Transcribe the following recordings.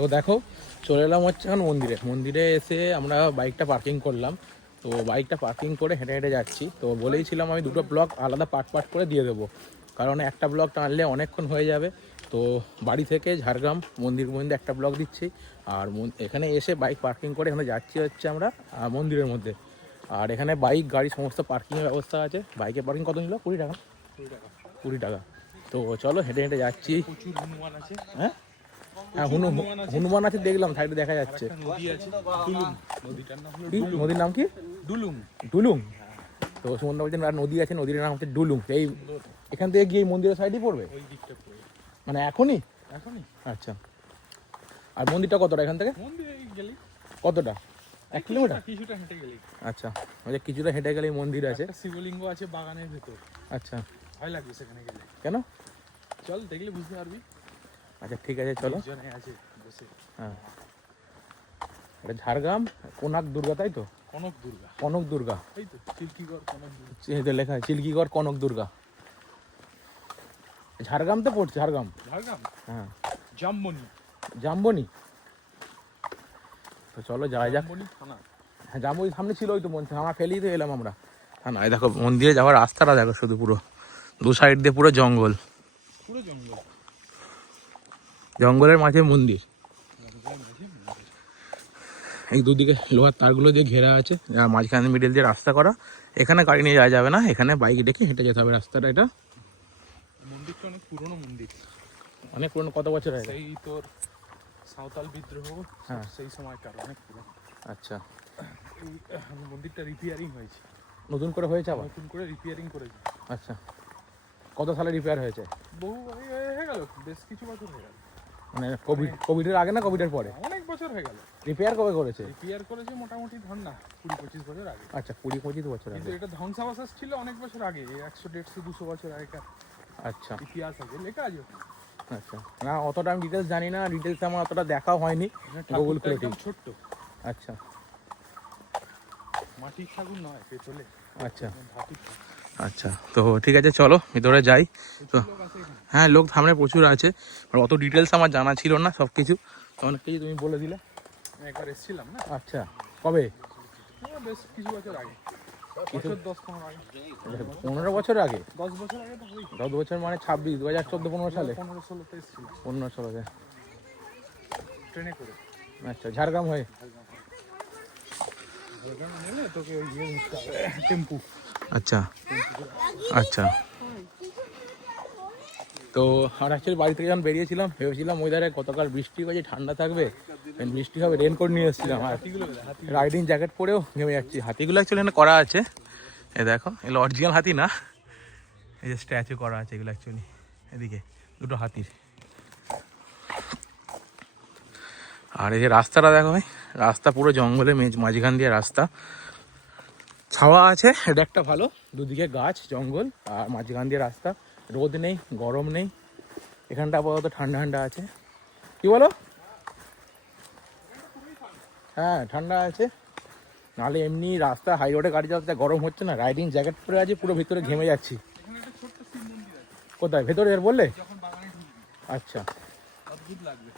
ও দেখো চলে এলাম হচ্ছে এখন মন্দিরে এসে আমরা বাইকটা পার্কিং করলাম। তো বাইকটা পার্কিং করে হেঁটে হেঁটে যাচ্ছি। তো বলেইছিলাম আমি দুটো ব্লগ আলাদা পার্ট করে দিয়ে দেবো, কারণ একটা ব্লগ টানলে অনেকক্ষণ হয়ে যাবে। তো বাড়ি থেকে ঝাড়গ্রাম মন্দির একটা ব্লগ দিচ্ছি, আর এখানে এসে বাইক পার্কিং করে এখানে যাচ্ছি হচ্ছে আমরা মন্দিরের মধ্যে। আর এখানে বাইক গাড়ি সমস্ত পার্কিংয়ের ব্যবস্থা আছে। বাইকে পার্কিং কত নিল? 20 টাকা। 20 টাকা। তো চলো হেঁটে হেঁটে যাচ্ছি। প্রচুর হনুমান আছে। হ্যাঁ হ্যাঁ হনুমান আছে, দেখলাম সাইডে দেখা যাচ্ছে। নদী আছে ডুলুং, নদীটার নাম হলো নদীর নাম কি? ডুলুং। ডুলুং। তো সুমন বলছেন আর নদী আছে, নদীর নাম হচ্ছে ডুলুং। এই এখান থেকে গিয়ে মন্দিরের সাইডই পড়বে ওই দিকটা পড়ে মানে এখনই? এখনই। আচ্ছা, আর মন্দিরটা কতটা এখান থেকে? মন্দিরে গেলি কতটা? 1 কিলোমিটার? কিছুটা হেঁটে গেলি। আচ্ছা, মানে কিছুটা হেঁটে গেলেই মন্দির আছে। একটা শিবলিঙ্গ আছে বাগানের ভেতর। আচ্ছা, ভয় লাগবে সেখানে গেলে। কেন? চল দেখলে বুঝতে পারবি। আচ্ছা ঠিক আছে চলো। জনে আছে বসে। হ্যাঁ, এটা ঝাড়গ্রাম কোনাক দুর্গা, তাই তো? কনক দুর্গা। কনক দুর্গা, এই তো চিল্কিগড় কনক দুর্গা। এটা লেখা আছে চিল্কিগড় কনক দুর্গা। ঝাড়গ্রাম তো পড়ছে, ঝাড়গ্রাম। ঝাড়গ্রাম। হ্যাঁ, জামবনি। জামবনি। তো চলো যাওয়া যাক। জামবনি থানা। হ্যাঁ, জামবনি সামনে ছিল, ওই তো মন থানা ফেলেই তো এলাম আমরা। হ্যাঁ না, দেখো মন্দিরে যাওয়ার রাস্তাটা দেখো, শুধু পুরো দু সাইড দিয়ে পুরো জঙ্গল। পুরো জঙ্গল। জঙ্গলের মাঝে মন্দির। এই দুদিকে লোহার তারগুলো দিয়ে ঘেরা আছে, আর মাঝখানে মিডিল দিয়ে রাস্তা করা। এখানে গাড়ি নিয়ে যাওয়া যাবে না, এখানে বাইক ডেকে হেঁটে যেতে হবে রাস্তাটা। এটা মন্দিরটা অনেক পুরনো মন্দির। অনেক পুরনো। কত বছর হয়ে গেছে? সেই তোর সাঁওতাল বিদ্রোহ, হ্যাঁ সেই সময়কার অনেক পুরনো। আচ্ছা, এই মন্দিরটা রিপেয়ারিং হয়েছে, নতুন করে হয়েছে আবার? নতুন করে রিপেয়ারিং করেছে। আচ্ছা, কত সালে রিপেয়ার হয়েছে? বহু হয়ে গেল, বেশ কিছু বছর হয়ে গেল। মানে কোভিডের আগে না কোভিডের পরে? অনেক বছর হয়ে গেল। রিপেয়ার কবে করেছে? রিপেয়ার করেছে মোটামুটি ধর না 20-25 বছর আগে। আচ্ছা, 20-25 বছর কিন্তু আগে। এটা ধ্বংসাবশেষ ছিল অনেক বছর আগে, 100-150-200 বছর আগেকার আচ্ছা ইতিহাস আছে, লেখা আছে। আচ্ছা, না অতটা আমি ডিটেলস জানি না, ডিটেলস আমার অতটা দেখাও হয়নি গুগল ঠাকুরটা খুলে। একদম ছোট্ট, আচ্ছা মাটির ঠাকুর নয়, পেতলে। আচ্ছা ধাতুর ঠাকুর। আচ্ছা, তো ঠিক আছে চলো ভিতরে যাই। তো লোক আছে এখানে। হ্যাঁ, লোক সামনে প্রচুর আছে, আর অত ডিটেলস আমার জানা ছিল না সব কিছু, তো অনেক কিছু তুমি বলে দিলে। আমি একবার এসেছিলাম না, আচ্ছা, কবে? বেশ কিছু বছর আগে, বছর 10-15 আগে। 15 বছর আগে? 10 বছর আগে তো ওই 10 বছর মানে 26, 2014-15 সালে? 15-16 এসেছিলাম 15-16 ট্রেনে করে। আচ্ছা, ঝাড়গ্রাম হয়ে? ঝাড়গ্রাম নেমে তোকে ওই ইয়ে উঠতে হবে, টেম্পু। আচ্ছা আচ্ছা। তো আর অ্যাকচুয়ালি বাড়ি থেকে যখন বেরিয়েছিলাম ভেবেছিলাম ওয়েদারে গতকাল বৃষ্টি হয়েছে, ঠান্ডা থাকবে, বৃষ্টি হবে, রেনকোট নিয়ে এসেছিলাম, আর রাইডিং জ্যাকেট পরেও ঘেমে যাচ্ছি। হাতিগুলো অ্যাকচুয়ালি এখানে করা আছে, এ দেখো, এগুলো অরিজিনাল হাতি না, এই যে স্ট্যাচু করা আছে এগুলো অ্যাকচুয়ালি। এদিকে দুটো হাতির। আর এই যে রাস্তাটা দেখো ভাই, রাস্তা পুরো জঙ্গলে মাঝখান দিয়ে রাস্তা, ছাওয়া আছে, এটা একটা ভালো, দুদিকে গাছ জঙ্গল আর মাঝখান দিয়ে রাস্তা, রোদ নেই গরম নেই, এখানটা আপাতত ঠান্ডা ঠান্ডা আছে। কি বলো? হ্যাঁ ঠান্ডা আছে, নাহলে এমনি রাস্তা হাই রোডে গাড়ি চালাতে গরম হচ্ছে না। রাইডিং জ্যাকেট পরে আছে, পুরো ভিতরে ঘেমে যাচ্ছি। এখানে একটা ছোট্ট শিব মন্দির আছে, কোথায়? ভেতরে এর বললে? যখন বাগানে ঢুকবি আচ্ছা অদ্ভুত লাগবে।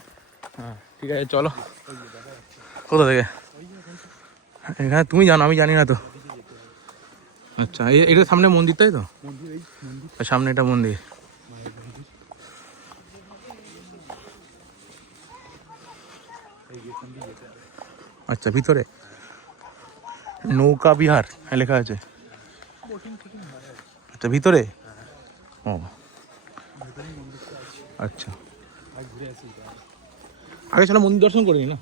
হ্যাঁ ঠিক আছে চলো। ওই যে দেখা যাচ্ছে, কোথা থেকে? ওই যে ওখান থেকে এখানে তুমি জানো, আমি জানি না তো। ওদিকে যেতে হবে। আচ্ছা, এটা সামনে মন্দির তাই তো? মন্দির, এই মন্দির, আর সামনে এটা মন্দির। মায়ের মন্দির। এই এখান দিয়ে যেতে হবে। আচ্ছা, ভিতরে নৌকা বিহার হ্যাঁ লেখা আছে। বোটিং ফোটিং হয় আর কি। আচ্ছা, ভিতরে? ও ভেতরেই মন্দিরটা আছে। আচ্ছা, আর ঘুরে আসি আগে চলো মন্দির দর্শন করে নি না,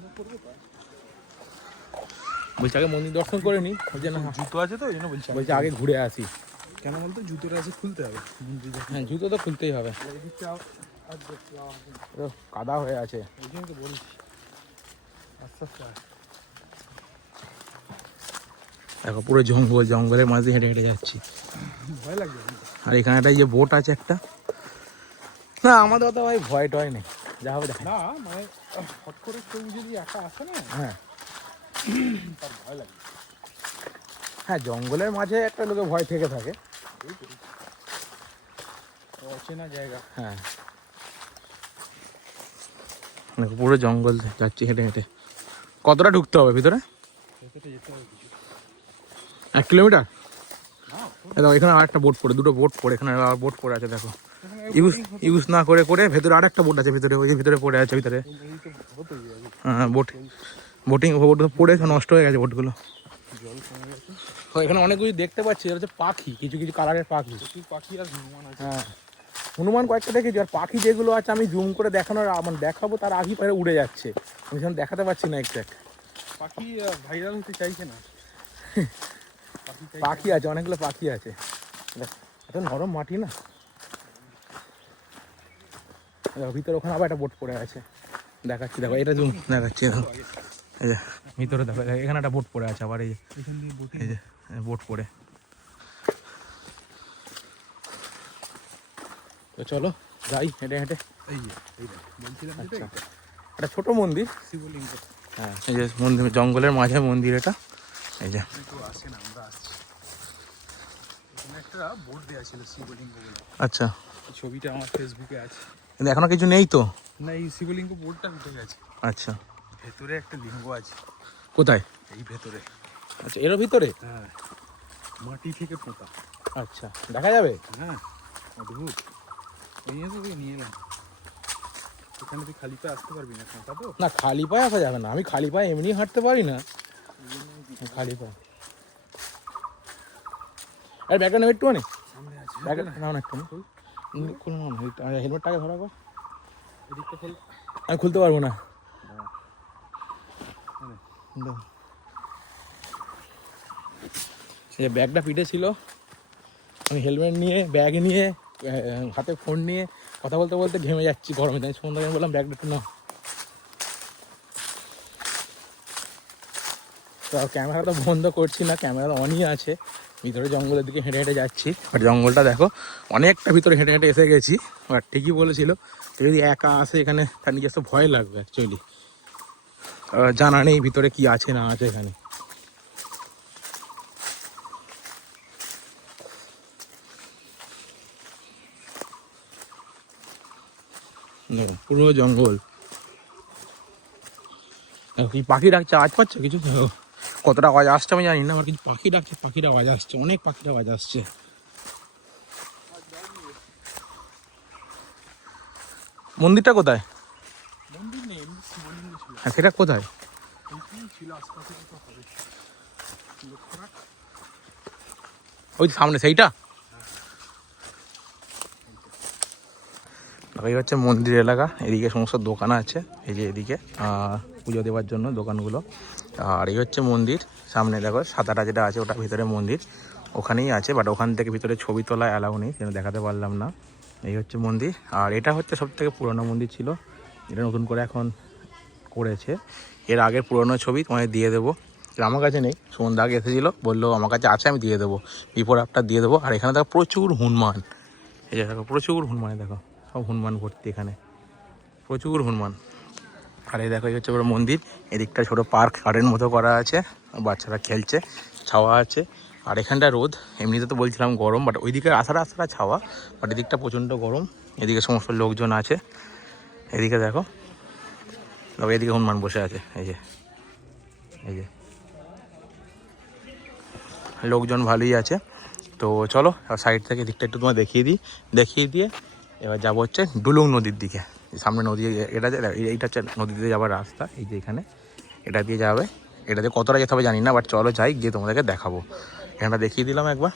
বলছি আগে মন্দির দর্শন করে নি, ওই জন্য জুতো আছে তো ওই জন্য বলছি। বলছি আগে ঘুরে আসি। কেন বলতো, জুতোটা আছে খুলতে হবে মন্দির যখন। হ্যাঁ, জুতো তো খুলতেই হবে, এইদিকটা আর দেখতে পাওয়া হবে না। তো কাদা হয়ে আছে। ওই জন্য তো বলছি আস্তে আস্তে আয়। দেখো পুরো জঙ্গল, জঙ্গলের মাঝে হেঁটে হেঁটে যাচ্ছি। ভয় লাগবে কিন্তু। আর এখানে একটা যে বোট আছে একটা, না আমাদের অত ভাই ভয় টয় নেই, যা হবে দেখা। না মানে হট করে কেউ যদি একা আসে না, হ্যাঁ তার ভয় লাগবে। হ্যাঁ, জঙ্গলের মাঝে একটা লোকের ভয় থেকে থাকে। এই তো অচেনা জায়গা। হ্যাঁ পুরো জঙ্গল যাচ্ছি হেঁটে হেঁটে। কতটা ঢুকতে হবে ভিতরে? 1 কিলোমিটার? দেখো এখানে আর একটা বোট পড়ে, দুটো বোট পড়ে, এখানে আর বোট পড়ে আছে দেখো। ইউজ না করে করে ভেতরে আর একটা বোট আছে ভিতরে, ওই যে ভিতরে পড়ে আছে ভিতরে। হ্যাঁ বোটিং পড়ে নষ্ট হয়ে গেছে বোটগুলো। এখানে অনেক কিছু দেখতে পাচ্ছি, এটা হচ্ছে পাখি, কিছু কিছু কালারের পাখি। পাখি আর হনুমান আছে। হ্যাঁ হনুমান কয়েকটা দেখেছি, আর পাখি যেগুলো আছে আমি জুম করে দেখানোর মানে দেখাবো তার আগেই পায়ে উড়ে যাচ্ছে, আমি সেখানে দেখাতে পারছি না এক্স্যাক্ট। পাখি ভাইরাল হতে চাইছে না। পাখি আছে, অনেকগুলো পাখি আছে, এত নরম মাটি না। ভিতরে ওখানে আবার একটা বোট পড়ে আছে, দেখাচ্ছি দেখো, এটা জুম দেখাচ্ছি দেখো। এই যে ভিতরে দেখো, এখানে একটা বোট পড়ে আছে আবার, এই যে বোট পড়ে। তো চলো যাই হেঁটে হেঁটে। আচ্ছা একটা ছোট মন্দির, শিবলিঙ্গ। হ্যাঁ এই যে মন্দির, জঙ্গলের মাঝে মন্দির এটা। এই যে আসেন, আমরা আসছি। এখানে একটা বোর্ড দেওয়া ছিল শিবলিঙ্গ বলে। আচ্ছা, ছবিটা আমার ফেসবুকে আছে। কিন্তু এখনো কিছু নেই তো? না, এই শিবলিঙ্গ বোর্ডটা উঠে গেছে। আচ্ছা ভেতরে একটা লিঙ্গ আছে। কোথায়? এই ভেতরে। আচ্ছা এর ভিতরে? হ্যাঁ, মাটি থেকে পোঁতা। আচ্ছা দেখা যাবে? হ্যাঁ, অদ্ভুত। নিয়ে এলাম। এখানে তুই খালি পায়ে আসতে পারবি না, ফাঁকা তো। না খালি পায়ে আসা যাবে না, আমি খালি পায়ে এমনি হাঁটতে পারি না, খালি পায়ে। আর ব্যাগটা নেবে একটু, মানে সামনে আছে। ব্যাগটা নাও না একটু, হেলমেটটাকে ধরা কর। এদিকটা খোল। আমি খুলতে পারবো না। দাও। এই ব্যাগটা পিঠে ছিল, আমি হেলমেট নিয়ে ব্যাগ নিয়ে হাতে ফোন নিয়ে কথা বলতে বলতে ঘেমে যাচ্ছি গরমে, তাই সন্ধ্যাকে বললাম ব্যাগটা একটু নাও। তো ক্যামেরা তো বন্ধ করছি না, ক্যামেরা তো অনই আছে। ভিতরে জঙ্গলের দিকে হেঁটে হেঁটে যাচ্ছি, আর জঙ্গলটা দেখো অনেকটা ভিতরে হেঁটে হেঁটে এসে গেছি। আর ঠিকই বলেছিল, যদি একা আসে এখানে তার নিজস্ব ভয় লাগবে অ্যাকচুয়ালি, জানা নেই ভিতরে কি আছে না আছে এখানে। পুরো জঙ্গল। কি পাখি ডাকছে, আওয়াজ পাচ্ছ কিছু? কতটা আওয়াজ আসছে আমি জানি না, আমার কিছু পাখি ডাকছে, পাখির আওয়াজ আসছে, অনেক পাখির আওয়াজ আসছে। মন্দিরটা কোথায়? মন্দির নেই, এমনি শিবলিঙ্গ ছিল। হ্যাঁ সেটা কোথায়? এইখানেই ছিল, আশপাশে কোথাও হবে। লক্ষ্য রাখ। ওই সামনে সেইটা? এই হচ্ছে মন্দির এলাকা, এদিকে সমস্ত দোকান আছে, এই যে এদিকে পুজো দেওয়ার জন্য দোকানগুলো। আর এই হচ্ছে মন্দির, সামনে দেখো সাদাটা যেটা আছে ওটা ভিতরে মন্দির, ওখানেই আছে, বাট ওখান থেকে ভিতরে ছবি তোলা অ্যালাউ নেই, সেটা দেখাতে পারলাম না। এই হচ্ছে মন্দির, আর এটা হচ্ছে সবথেকে পুরোনো মন্দির ছিল, এটা নতুন করে এখন করেছে। এর আগের পুরোনো ছবি তোমায় দিয়ে দেবো, আমার কাছে নেই, সন্ধ্যা আগে এসেছিলো, বললো আমার কাছে আছে আমি দিয়ে দেবো, বিফোর অ্যাপটা দিয়ে দেবো। আর এখানে দেখো প্রচুর হনুমান, এই যে দেখো প্রচুর হনুমান, দেখো সব হনুমান ভর্তি এখানে, প্রচুর হনুমান। আর এই দেখো এই হচ্ছে পুরো মন্দির, এদিকটা ছোটো পার্ক গার্ডেন মতো করা আছে, বাচ্চারা খেলছে, ছাওয়া আছে। আর এখানটা রোদ, এমনিতে তো বলছিলাম গরম, বাট ওইদিকে আসাটা ছাওয়া, বাট এদিকটা প্রচণ্ড গরম। এদিকে সমস্ত লোকজন আছে, এদিকে দেখো এদিকে হনুমান বসে আছে, এই যে লোকজন ভালোই আছে। তো চলো সাইড থেকে এদিকটা একটু তোমার দেখিয়ে দিয়ে এবার যাবো হচ্ছে ডুলুং নদীর দিকে। সামনে নদী, এটা এইটা হচ্ছে নদীতে যাওয়ার রাস্তা, এই যে এখানে এটা দিয়ে যাবে, এটা দিয়ে কতটা যেতে হবে জানি না, বাট চলো যাই, গিয়ে তোমাদেরকে দেখাবো। এখানটা দেখিয়ে দিলাম একবার,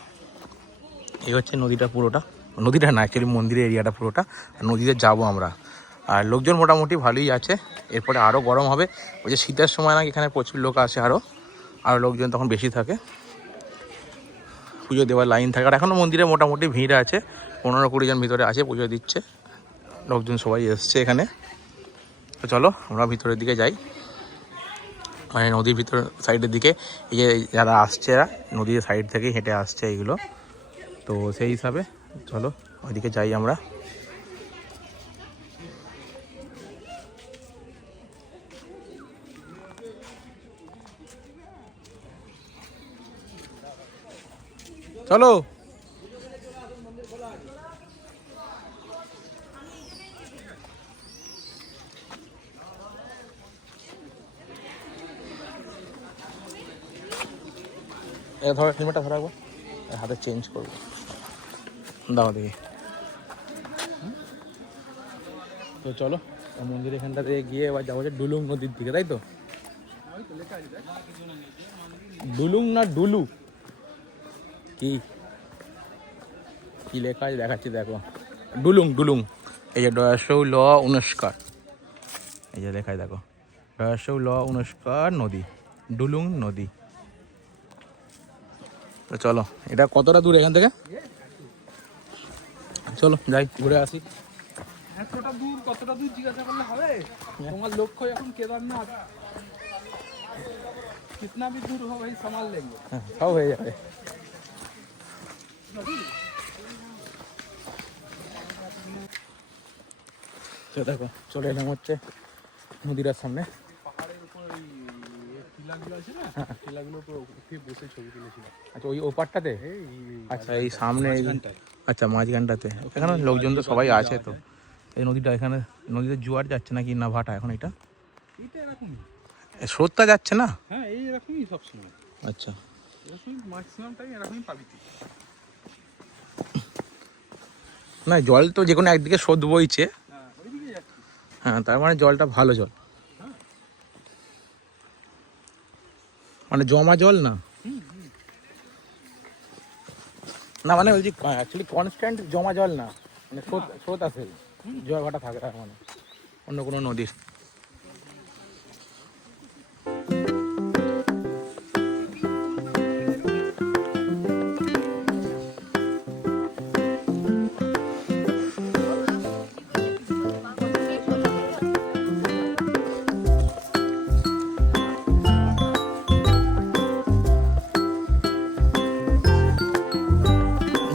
এই হচ্ছে নদীটা পুরোটা, নদীটা না অ্যাকচুয়ালি মন্দিরের এরিয়াটা পুরোটা, নদীতে যাবো আমরা। আর লোকজন মোটামুটি ভালোই আছে, এরপরে আরও গরম হবে, ওই যে শীতের সময় নাকি এখানে প্রচুর লোক আসে, আরও লোকজন তখন বেশি থাকে, পুজো দেওয়ার লাইন থাকে। আর এখনও মন্দিরে মোটামুটি ভিড় আছে, 15-20 জন ভিতরে আছে, পুজো দিচ্ছে, লোকজন সবাই এসছে এখানে। তো চলো আমরা ভিতরের দিকে যাই, মানে নদীর ভিতর সাইডের দিকে, এই যে যারা আসছে এরা নদীর সাইড থেকে হেঁটে আসছে এইগুলো, তো সেই হিসাবে চলো ওইদিকে যাই আমরা। চলো এটা ধরো, হেলমেটটা ধরো একবার, হাতে চেঞ্জ করবো, দাও দেখি। তো চলো মন্দির এখানটাতে গিয়ে এবার যাবো যে ডুলুং নদীর দিকে, তাই তো? ডুলুং না ডুলু কি কি লেখা আছে দেখাচ্ছি, দেখো। ডুলুং, ডুলুং, এই যে ডয়াসৌ ল উনস্কার, এই যে লেখায় দেখো, ডয়াসৌ ল উনস্কার নদী, ডুলুং নদী। তো চলো, এটা কতটা দূর এখান থেকে? চলো যাই, ঘুরে আসি। এতটা দূর, কতটা দূর জিজ্ঞাসা করলে হবে? তোমার লক্ষ্য এখন কেদারনাথ, কিতনা भी दूर हो भाई संभाल लेंगे। হ্যাঁ, সব হয়ে যাবে। তো দেখো চলে এলাম হচ্ছে নদীটার সামনে। পাহাড়ের উপর ওই টিলাগুলো আছে না, টিলাগুলোর উপর উঠে বসে ছবি তুলেছিলাম। আচ্ছা, ওই ওপারটাতে? এই আচ্ছা, এই সামনে এই, মাঝখানটায়। আচ্ছা মাঝখানটাতে, এখানে লোকজন তো সবাই আছে। তো এই নদীটা, এখানে নদীতে জোয়ার যাচ্ছে নাকি না ভাটা এখন? এটা এইটা এরকমই, স্রোতটা যাচ্ছে না? হ্যাঁ এই এরকমই সবসময়, আচ্ছা, এরকমই ম্যাক্সিমাম টাইম এরকমই পাবি তুই। না জল তো যে কোনো একদিকে স্রোত বইছে, হ্যাঁ ওইদিকে যাচ্ছি। হ্যাঁ, তার মানে জলটা ভালো জল, মানে জমা জল না? না মানে বলছি অ্যাকচুয়ালি কনস্ট্যান্ট জমা জল না, মানে স্রোত স্রোত আছে, জল ভাটা থাকে তার মানে অন্য কোনো নদীর।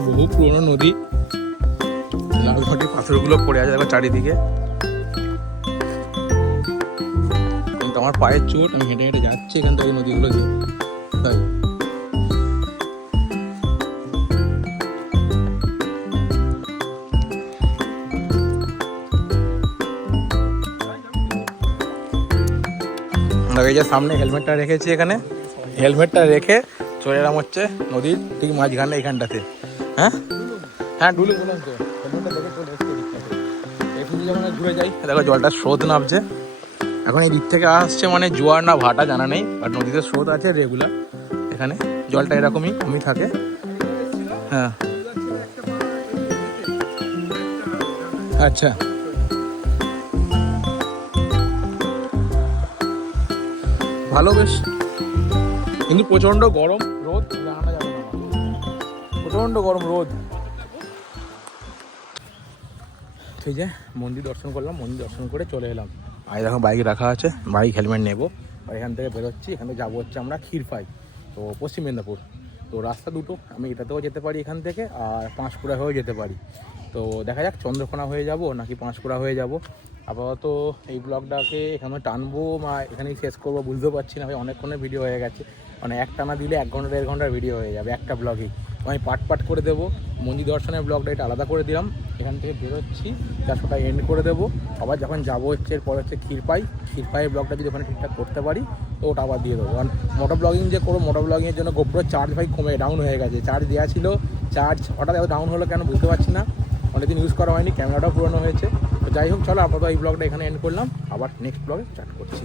বহু পুরনো নদী, লাল মাটির পাথরগুলো পড়ে আছে দেখো চারিদিকে। কিন্তু আমার পায়ের চোট, আমি হেঁটে হেঁটে যাচ্ছি এখান থেকে নদীগুলো দিয়ে, তাই এই যে সামনে হেলমেটটা রেখেছি, এখানে হেলমেটটা রেখে চলে এলাম হচ্ছে নদীর ঠিক মাঝখানে এইখানটাতে। হ্যাঁ হ্যাঁ, ডুলুং বললাম তো, হেলমেটটা দেখে চলে এসছি এদিকটাতে। এখানে যখন ঘুরে যাই দেখো জলটা স্রোত নামছে, এখন এই দিক থেকে আসছে মানে জোয়ার না ভাটা জানা নেই, আর নদীতে স্রোত আছে রেগুলার, এখানে জলটা এরকমই কমই থাকে। হ্যাঁ আচ্ছা, ভালো বেশ, কিন্তু প্রচণ্ড গরম, রোদ জানা যাবে না, প্রচণ্ড গরম রোদ। ঠিক আছে, মন্দির দর্শন করলাম, মন্দির দর্শন করে চলে এলাম। আর দেখো বাইক রাখা আছে, বাইক হেলমেট নেবো, আর এখান থেকে বেরোচ্ছি, এখান থেকে যাবো হচ্ছে আমরা ক্ষীরপাই, তো পশ্চিম মেদিনীপুর। তো রাস্তা দুটো, আমি এটাতেও যেতে পারি এখান থেকে, আর পাঁশকুড়া হয়েও যেতে পারি। তো দেখা যাক চন্দ্রকোনা হয়ে যাব নাকি পাঁশকুড়া হয়ে যাব। আপাতত এই ব্লগটাকে এখানে টানবো বা এখানেই শেষ করবো বুঝতেও পারছি না, ভাই অনেকক্ষণের ভিডিও হয়ে গেছে, মানে এক টানা দিলে 1 ঘন্টা 1.5 ঘন্টার ভিডিও হয়ে যাবে একটা ব্লগেই। আমি পাট করে দেবো, মন্দির দর্শনের ব্লগটা এটা আলাদা করে দিলাম, এখান থেকে বেরোচ্ছি জাস্ট ওটা এন্ড করে দেবো। আবার যখন যাবো হচ্ছে এরপর হচ্ছে ক্ষীরপাইয়ের ব্লগটা যদি ওখানে ঠিকঠাক করতে পারি তো ওটা আবার দিয়ে দেবো। কারণ মোটর ব্লগিং যে করবো, মোটর ব্লগিংয়ের জন্য গোপ্রোর চার্জ ভাই কমে ডাউন হয়ে গেছে, চার্জ দেওয়া ছিল, চার্জ হঠাৎ এত ডাউন হলো কেন বুঝতে পারছি না, অনেকদিন ইউজ করা হয়নি, ক্যামেরাটাও পুরনো হয়েছে। তো যাই হোক চলো, আপাতত এই ব্লগটা এখানে এন্ড করলাম, আবার নেক্সট ব্লগে স্টার্ট করছি।